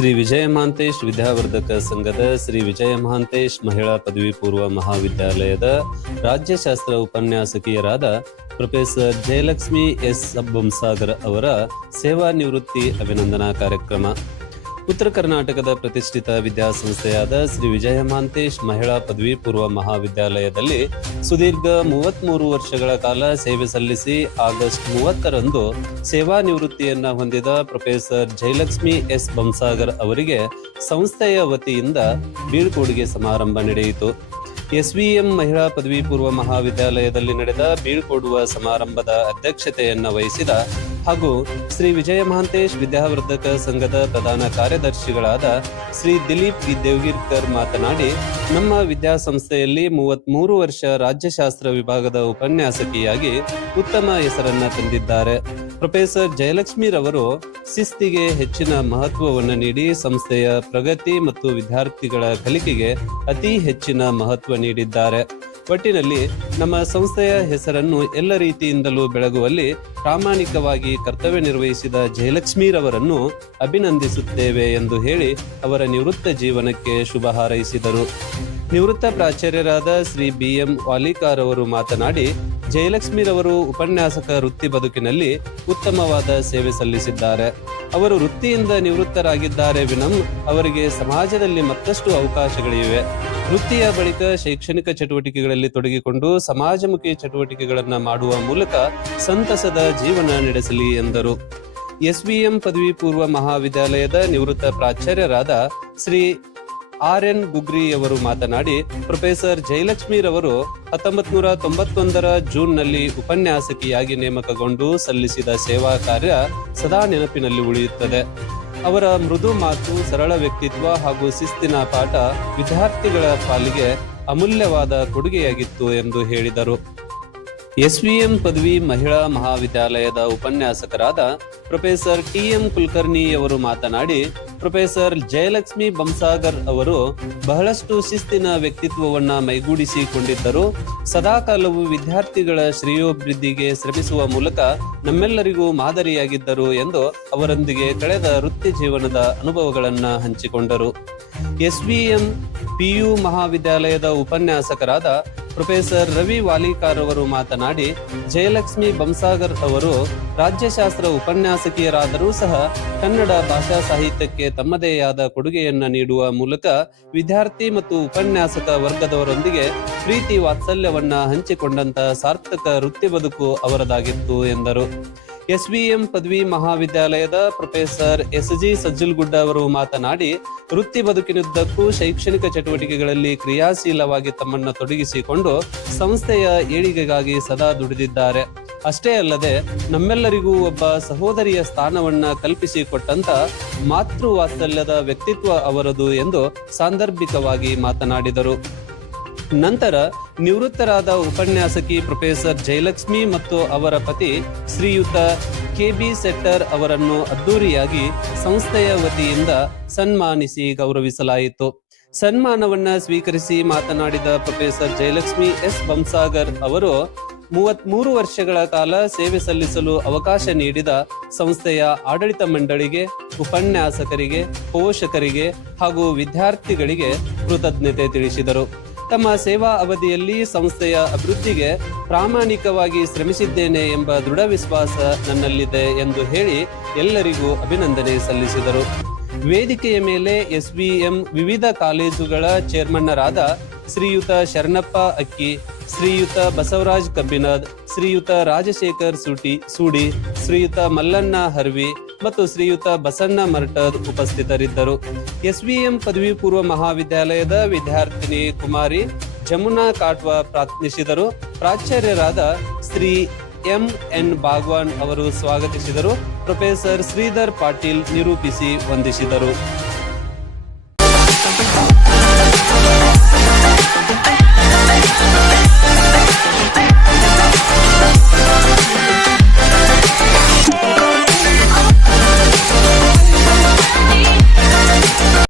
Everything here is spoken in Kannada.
ವಿಜಯ ಮಹಾಂತೇಶ್ ವಿದ್ಯಾವರ್ಧಕ ಸಂಘದ ಶ್ರೀ ವಿಜಯ ಮಹಾಂತೇಶ್ ಮಹಿಳಾ ಪದವಿ ಪೂರ್ವ ಮಹಾವಿದ್ಯಾಲಯದ ರಾಜ್ಯಶಾಸ್ತ್ರ ಉಪನ್ಯಾಸಕಿಯರಾದ ಪ್ರೊಫೆಸರ್ ಜಯಲಕ್ಷ್ಮಿ ಎಸ್ ಅಬ್ಬಂಸಾಗರ್ ಅವರ ಸೇವಾ ನಿವೃತ್ತಿ ಅಭಿನಂದನಾ ಕಾರ್ಯಕ್ರಮ ಉತ್ತರ ಕರ್ನಾಟಕದ ಪ್ರತಿಷ್ಠಿತ ವಿದ್ಯಾಸಂಸ್ಥೆಯಾದ ಶ್ರೀ ವಿಜಯ ಮಹಾಂತೇಶ್ ಮಹಿಳಾ ಪದವಿ ಪೂರ್ವ ಮಹಾವಿದ್ಯಾಲಯದಲ್ಲಿ ಸುದೀರ್ಘ ಮೂವತ್ಮೂರು ವರ್ಷಗಳ ಕಾಲ ಸೇವೆ ಸಲ್ಲಿಸಿ ಆಗಸ್ಟ್ ಮೂವತ್ತರಂದು ಸೇವಾ ನಿವೃತ್ತಿಯನ್ನ ಹೊಂದಿದ ಪ್ರೊಫೆಸರ್ ಜಯಲಕ್ಷ್ಮಿ ಎಸ್ ಬಂಸಾಗರ್ ಅವರಿಗೆ ಸಂಸ್ಥೆಯ ವತಿಯಿಂದ ಬೀಳ್ಕೊಡುಗೆ ಸಮಾರಂಭ ನಡೆಯಿತು. ಎಸ್ವಿಎಂ ಮಹಿಳಾ ಪದವಿ ಪೂರ್ವ ಮಹಾವಿದ್ಯಾಲಯದಲ್ಲಿ ನಡೆದ ಬೀಳ್ಕೊಡುವ ಸಮಾರಂಭದ ಅಧ್ಯಕ್ಷತೆಯನ್ನು ವಹಿಸಿದ ಹಾಗೂ ಶ್ರೀ ವಿಜಯ ಮಹಾಂತೇಶ್ ವಿದ್ಯಾವರ್ಧಕ ಸಂಘದ ಪ್ರಧಾನ ಕಾರ್ಯದರ್ಶಿಗಳಾದ ಶ್ರೀ ದಿಲೀಪ್ ದೇವಗಿರ್ಕರ್ ಮಾತನಾಡಿ, ನಮ್ಮ ವಿದ್ಯಾಸಂಸ್ಥೆಯಲ್ಲಿ ಮೂವತ್ಮೂರು ವರ್ಷ ರಾಜ್ಯಶಾಸ್ತ್ರ ವಿಭಾಗದ ಉಪನ್ಯಾಸಕಿಯಾಗಿ ಉತ್ತಮ ಹೆಸರನ್ನ ತಂದಿದ್ದಾರೆ. ಪ್ರೊಫೆಸರ್ ಜಯಲಕ್ಷ್ಮಿರವರು ಶಿಸ್ತಿಗೆ ಹೆಚ್ಚಿನ ಮಹತ್ವವನ್ನು ನೀಡಿ ಸಂಸ್ಥೆಯ ಪ್ರಗತಿ ಮತ್ತು ವಿದ್ಯಾರ್ಥಿಗಳ ಕಲಿಕೆಗೆ ಅತಿ ಹೆಚ್ಚಿನ ಮಹತ್ವ ನೀಡಿದ್ದಾರೆ. ಒಟ್ಟಿನಲ್ಲಿ ನಮ್ಮ ಸಂಸ್ಥೆಯ ಹೆಸರನ್ನು ಎಲ್ಲ ರೀತಿಯಿಂದಲೂ ಬೆಳಗುವಲ್ಲಿ ಪ್ರಾಮಾಣಿಕವಾಗಿ ಕರ್ತವ್ಯ ನಿರ್ವಹಿಸಿದ ಜಯಲಕ್ಷ್ಮೀರವರನ್ನು ಅಭಿನಂದಿಸುತ್ತೇವೆ ಎಂದು ಹೇಳಿ ಅವರ ನಿವೃತ್ತ ಜೀವನಕ್ಕೆ ಶುಭ ಹಾರೈಸಿದರು. ನಿವೃತ್ತ ಪ್ರಾಚಾರ್ಯರಾದ ಶ್ರೀ ಬಿ ಎಂ ವಾಲಿಕಾರ್ ಅವರು ಮಾತನಾಡಿ ಜಯಲಕ್ಷ್ಮೀರವರು ಉಪನ್ಯಾಸಕ ವೃತ್ತಿ ಬದುಕಿನಲ್ಲಿ ಉತ್ತಮವಾದ ಸೇವೆ ಸಲ್ಲಿಸಿದ್ದಾರೆ. ಅವರು ವೃತ್ತಿಯಿಂದ ನಿವೃತ್ತರಾಗಿದ್ದಾರೆ ವಿನಂ ಅವರಿಗೆ ಸಮಾಜದಲ್ಲಿ ಮತ್ತಷ್ಟು ಅವಕಾಶಗಳಿವೆ. ವೃತ್ತಿಯ ಬಳಿಕ ಶೈಕ್ಷಣಿಕ ಚಟುವಟಿಕೆಗಳಲ್ಲಿ ತೊಡಗಿಕೊಂಡು ಸಮಾಜಮುಖಿ ಚಟುವಟಿಕೆಗಳನ್ನು ಮಾಡುವ ಮೂಲಕ ಸಂತಸದ ಜೀವನ ನಡೆಸಲಿ ಎಂದರು. ಎಸ್ವಿಎಂ ಪದವಿ ಪೂರ್ವ ಮಹಾವಿದ್ಯಾಲಯದ ನಿವೃತ್ತ ಪ್ರಾಚಾರ್ಯರಾದ ಶ್ರೀ ಆರ್ ಎನ್ ಗುಗ್ರಿಯವರು ಮಾತನಾಡಿ, ಪ್ರೊಫೆಸರ್ ಜಯಲಕ್ಷ್ಮೀರವರು ಹತ್ತೊಂಬತ್ ನೂರ ತೊಂಬತ್ತೊಂದರ ಜೂನ್ನಲ್ಲಿ ಉಪನ್ಯಾಸಕಿಯಾಗಿ ನೇಮಕಗೊಂಡು ಸಲ್ಲಿಸಿದ ಸೇವಾ ಕಾರ್ಯ ಸದಾ ನೆನಪಿನಲ್ಲಿ ಉಳಿಯುತ್ತದೆ. ಅವರ ಮೃದು ಮಾತು, ಸರಳ ವ್ಯಕ್ತಿತ್ವ ಹಾಗೂ ಶಿಸ್ತಿನ ಪಾಠ ವಿದ್ಯಾರ್ಥಿಗಳ ಪಾಲಿಗೆ ಅಮೂಲ್ಯವಾದ ಕೊಡುಗೆಯಾಗಿತ್ತು ಎಂದು ಹೇಳಿದರು. ಎಸ್ವಿಎಂ ಪದವಿ ಮಹಿಳಾ ಮಹಾವಿದ್ಯಾಲಯದ ಉಪನ್ಯಾಸಕರಾದ ಪ್ರೊಫೆಸರ್ ಟಿ ಎಂ ಕುಲಕರ್ಣಿ ಅವರು ಮಾತನಾಡಿ ಪ್ರೊಫೆಸರ್ ಜಯಲಕ್ಷ್ಮಿ ಬಂಸಾಗರ್ ಅವರು ಬಹಳಷ್ಟು ಶಿಸ್ತಿನ ವ್ಯಕ್ತಿತ್ವವನ್ನ ಮೈಗೂಡಿಸಿಕೊಂಡಿದ್ದರು. ಸದಾಕಾಲವು ವಿದ್ಯಾರ್ಥಿಗಳ ಶ್ರೇಯೋಭಿವೃದ್ಧಿಗೆ ಶ್ರಮಿಸುವ ಮೂಲಕ ನಮ್ಮೆಲ್ಲರಿಗೂ ಮಾದರಿಯಾಗಿದ್ದರು ಎಂದು ಅವರೊಂದಿಗೆ ಕಳೆದ ವೃತ್ತಿ ಜೀವನದ ಅನುಭವಗಳನ್ನ ಹಂಚಿಕೊಂಡರು. ಎಸ್ವಿಎಂ ಪಿಯು ಮಹಾವಿದ್ಯಾಲಯದ ಉಪನ್ಯಾಸಕರಾದ ಪ್ರೊಫೆಸರ್ ರವಿ ವಾಲಿಕಾರ್ ಅವರು ಮಾತನಾಡಿ, ಜಯಲಕ್ಷ್ಮಿ ಬಂಸಾಗರ್ ಅವರು ರಾಜ್ಯಶಾಸ್ತ್ರ ಉಪನ್ಯಾಸಕಿಯರಾದರೂ ಸಹ ಕನ್ನಡ ಭಾಷಾ ಸಾಹಿತ್ಯಕ್ಕೆ ತಮ್ಮದೇ ಆದ ಕೊಡುಗೆಯನ್ನ ನೀಡುವ ಮೂಲಕ ವಿದ್ಯಾರ್ಥಿ ಮತ್ತು ಉಪನ್ಯಾಸಕ ವರ್ಗದವರೊಂದಿಗೆ ಪ್ರೀತಿ ವಾತ್ಸಲ್ಯವನ್ನ ಹಂಚಿಕೊಂಡಂತಹ ಸಾರ್ಥಕ ವೃತ್ತಿ ಬದುಕು ಅವರದಾಗಿತ್ತು ಎಂದರು. ಎಸ್ವಿಎಂ ಪದವಿ ಮಹಾವಿದ್ಯಾಲಯದ ಪ್ರೊಫೆಸರ್ ಎಸ್ ಜಿ ಸಜ್ಜಲ್ಗುಡ್ಡ ಅವರು ಮಾತನಾಡಿ, ವೃತ್ತಿ ಬದುಕಿನುದ್ದಕ್ಕೂ ಶೈಕ್ಷಣಿಕ ಚಟುವಟಿಕೆಗಳಲ್ಲಿ ಕ್ರಿಯಾಶೀಲವಾಗಿ ತಮ್ಮನ್ನು ತೊಡಗಿಸಿಕೊಂಡು ಸಂಸ್ಥೆಯ ಏಳಿಗೆಗಾಗಿ ಸದಾ ದುಡಿದಿದ್ದಾರೆ. ಅಷ್ಟೇ ಅಲ್ಲದೆ, ನಮ್ಮೆಲ್ಲರಿಗೂ ಒಬ್ಬ ಸಹೋದರಿಯ ಸ್ಥಾನವನ್ನ ಕಲ್ಪಿಸಿಕೊಟ್ಟಂತ ಮಾತೃ ವಾತ್ಸಲ್ಯದ ವ್ಯಕ್ತಿತ್ವ ಅವರದು ಎಂದು ಸಾಂದರ್ಭಿಕವಾಗಿ ಮಾತನಾಡಿದರು. ನಂತರ ನಿವೃತ್ತರಾದ ಉಪನ್ಯಾಸಕಿ ಪ್ರೊಫೆಸರ್ ಜಯಲಕ್ಷ್ಮಿ ಮತ್ತು ಅವರ ಪತಿ ಶ್ರೀಯುತ ಕೆ ಬಿ ಸೆಟ್ಟರ್ ಅವರನ್ನು ಅದ್ದೂರಿಯಾಗಿ ಸಂಸ್ಥೆಯ ವತಿಯಿಂದ ಸನ್ಮಾನಿಸಿ ಗೌರವಿಸಲಾಯಿತು. ಸನ್ಮಾನವನ್ನ ಸ್ವೀಕರಿಸಿ ಮಾತನಾಡಿದ ಪ್ರೊಫೆಸರ್ ಜಯಲಕ್ಷ್ಮಿ ಎಸ್. ಬಂಸಾಗರ್ ಅವರು, ಮೂವತ್ಮೂರು ವರ್ಷಗಳ ಕಾಲ ಸೇವೆ ಸಲ್ಲಿಸಲು ಅವಕಾಶ ನೀಡಿದ ಸಂಸ್ಥೆಯ ಆಡಳಿತ ಮಂಡಳಿಗೆ, ಉಪನ್ಯಾಸಕರಿಗೆ, ಪೋಷಕರಿಗೆ ಹಾಗೂ ವಿದ್ಯಾರ್ಥಿಗಳಿಗೆ ಕೃತಜ್ಞತೆ ತಿಳಿಸಿದರು. ತಮ್ಮ ಸೇವಾ ಅವಧಿಯಲ್ಲಿ ಸಂಸ್ಥೆಯ ಅಭಿವೃದ್ಧಿಗೆ ಪ್ರಾಮಾಣಿಕವಾಗಿ ಶ್ರಮಿಸಿದ್ದೇನೆ ಎಂಬ ದೃಢ ವಿಶ್ವಾಸ ನನ್ನಲ್ಲಿದೆ ಎಂದು ಹೇಳಿ ಎಲ್ಲರಿಗೂ ಅಭಿನಂದನೆ ಸಲ್ಲಿಸಿದರು. ವೇದಿಕೆಯ ಮೇಲೆ ಎಸ್ವಿಎಂ ವಿವಿಧ ಕಾಲೇಜುಗಳ ಚೇರ್ಮನ್ನರಾದ ಶ್ರೀಯುತ ಶರಣಪ್ಪ ಅಕ್ಕಿ, ಶ್ರೀಯುತ ಬಸವರಾಜ್ ಕಬ್ಬಿನದ್ ಶ್ರೀಯುತ ರಾಜಶೇಖರ್ ಸೂಟಿ, ಸೂಡಿ, ಶ್ರೀಯುತ ಮಲ್ಲಣ್ಣ ಹರ್ವಿ ಮತ್ತು ಶ್ರೀಯುತ ಬಸಣ್ಣ ಮರ್ಟದ್ ಉಪಸ್ಥಿತರಿದ್ದರು. ಎಸ್ವಿಎಂ ಪದವಿ ಪೂರ್ವ ಮಹಾವಿದ್ಯಾಲಯದ ವಿದ್ಯಾರ್ಥಿನಿ ಕುಮಾರಿ ಜಮುನಾ ಕಾಟ್ವಾ ಪ್ರಾರ್ಥಿಸಿದರು ಪ್ರಾಚಾರ್ಯರಾದ ಶ್ರೀ ಎಂ ಎನ್ ಬಾಗ್ವಾನ್ ಅವರು ಸ್ವಾಗತಿಸಿದರು. ಪ್ರೊಫೆಸರ್ ಶ್ರೀಧರ್ ಪಾಟೀಲ್ ನಿರೂಪಿಸಿ ವಂದಿಸಿದರು.